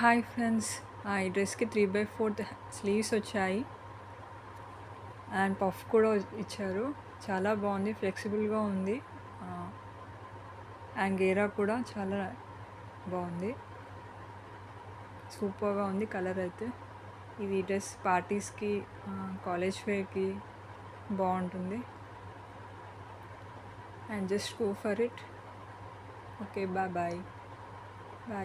Hi friends, ఈ డ్రెస్కి 3/4 స్లీవ్స్ వచ్చాయి అండ్ పఫ్ కూడా ఇచ్చారు. చాలా బాగుంది, ఫ్లెక్సిబుల్గా ఉంది అండ్ గేరా కూడా చాలా బాగుంది. సూపర్గా ఉంది కలర్ అయితే. ఇది డ్రెస్ పార్టీస్కి, కాలేజ్ వేర్కి బాగుంటుంది. And just go for it. Okay, bye bye.